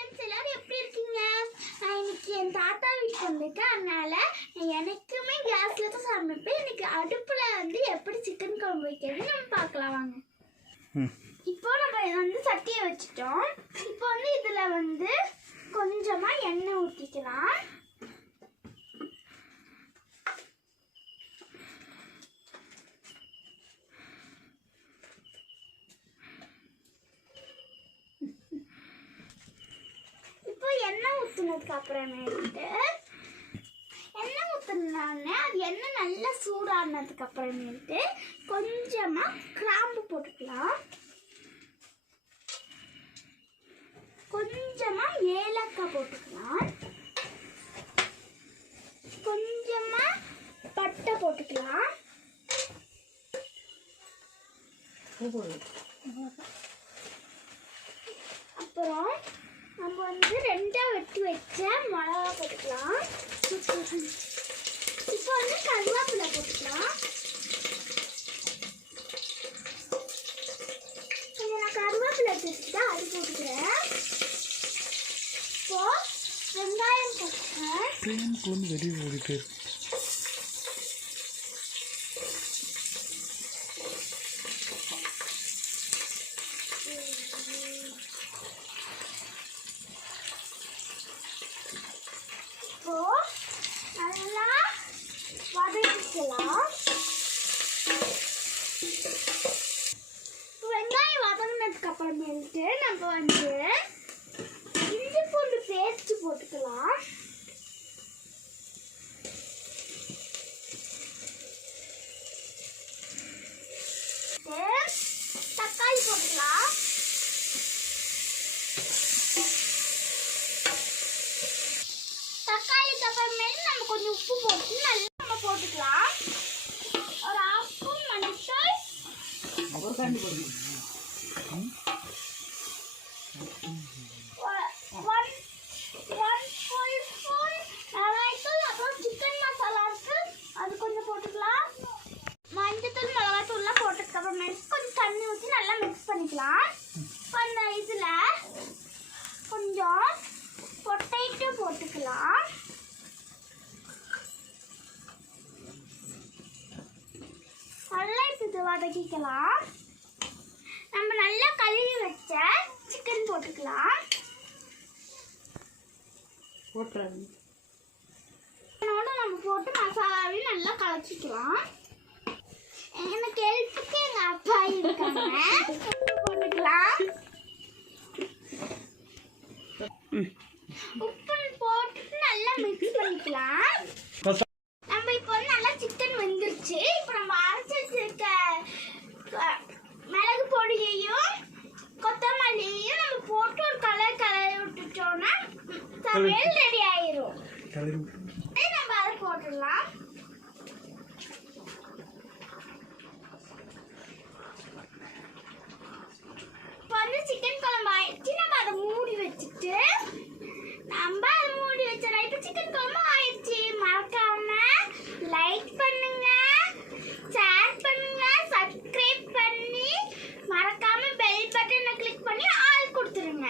Friends எல்லாரும் எப்படி இருக்கீங்க? நான் இன்னைக்கு என் தாத்தா வீட்டுக்கு வந்திருக்கேன் அதனால எனக்குமே கேஸ்ல தான் சமைப்பேன். இன்னைக்கு அடுப்புல வந்து எப்படி சிக்கன் குழம்பு வைக்கிறதுன்னு நம்ம பார்க்கலாம். வாங்க. இப்போ நம்ம இதை வந்து சட்டியை வச்சுட்டோம். இப்போ வந்து இதுல வந்து கொஞ்சமா எண்ணெய் ஊற்றிக்கலாம் இப்போ எண்ணெய் ஊற்றுனதுக்கு அப்புறமேட்டு எண்ணெய் ஊற்றுனோடனே அது எண்ணெய் நல்லா சூடானதுக்கு அப்புறமேட்டு கொஞ்சமாக கிராம்பு போட்டுக்கலாம். கொஞ்சமா ஏலக்காய் போட்டுக்கலாம். கொஞ்சமா பட்டை போட்டுக்கலாம். அப்புறம் நம்ம வந்து ரெண்டா வெட்டி வச்ச மிளகா போட்டுக்கலாம். இப்போ வந்து கருவேப்பிலை போட்டுக்கலாம். கொஞ்சம் நான் கருவேப்பிலை எடுத்துட்டு அது போட்டுக்கிறேன். இப்போ வெங்காயம் போட்டுக்கிறேன். ட்ரெயின் வெளியே ஓடிட்டு இருக்கு இப்போ நல்லா வதக்கிக்கலாம் இப்போ வெங்காயம் வதங்கினதுக்கு அப்புறமேட்டு நம்ம வந்து இஞ்சி பூண்டு பேஸ்ட் போட்டுக்கலாம். தக்காளி போட்டுக்கலாம். தக்காளிக்கு அப்புறமேட்டு நம்ம கொஞ்சம் உப்பு போட்டு நல்லா நம்ம போட்டுக்கலாம். ஒரு ஆஃப் ஸ்பூன் மஞ்சள் ஒன் ஒன் ஃபுல் ஸ்பூன் மிளகாய்த்தூள் அப்புறம் சிக்கன் மசாலா இருக்கு அது கொஞ்சம் போட்டுக்கலாம் மஞ்சத்தூள் மிளகாய்த்தூள்லாம் போட்டதுக்கு அப்புறமேட்டு கொஞ்சம் தண்ணி ஊற்றி நல்லா மிக்ஸ் பண்ணிக்கலாம் இப்போ அந்த இதில் கொஞ்சம் பொட்டேட்டோ போட்டுக்கலாம் நல்லா இப்போ இது வதக்கிக்கலாம் நம்ம நல்லா கழுவி வச்ச சிக்கன் போட்டுக்கலாம் இதனோட நம்ம போட்டு மசாலாவையும் நல்லா கலக்கிக்கலாம். எனக்கு ஹெல்ப்புக்கு எங்க அப்பா இருக்காங்க. உப்பு போட்டுக்கலாம். உப்பு போட்டு நல்லா மிக்ஸ் பண்ணிக்கலாம். நம்ம இப்போ வந்து நல்லா சிக்கன் வெந்துருச்சு. இப்போ நம்ம அரைச்சி வச்சிருக்க மிளகு பொடியையும் சமையல் ரெடி ஆயிரும். நம்ம அதை போட்டுடலாம். இப்போ வந்து சிக்கன் குழம்பு ஆயிடுச்சு. நம்ம அதை மூடி வச்சுட்டு நம்ம அதை மூடி வச்சிடலாம். இப்போ சிக்கன் குழம்பு ஆயிடுச்சு. மறக்காம லைக் பண்ணுங்க ஷேர் பண்ணுங்க சப்ஸ்கிரைப் பண்ணி மறக்காம பெல் பட்டனை கிளிக் பண்ணி ஆள் கொடுத்துருங்க.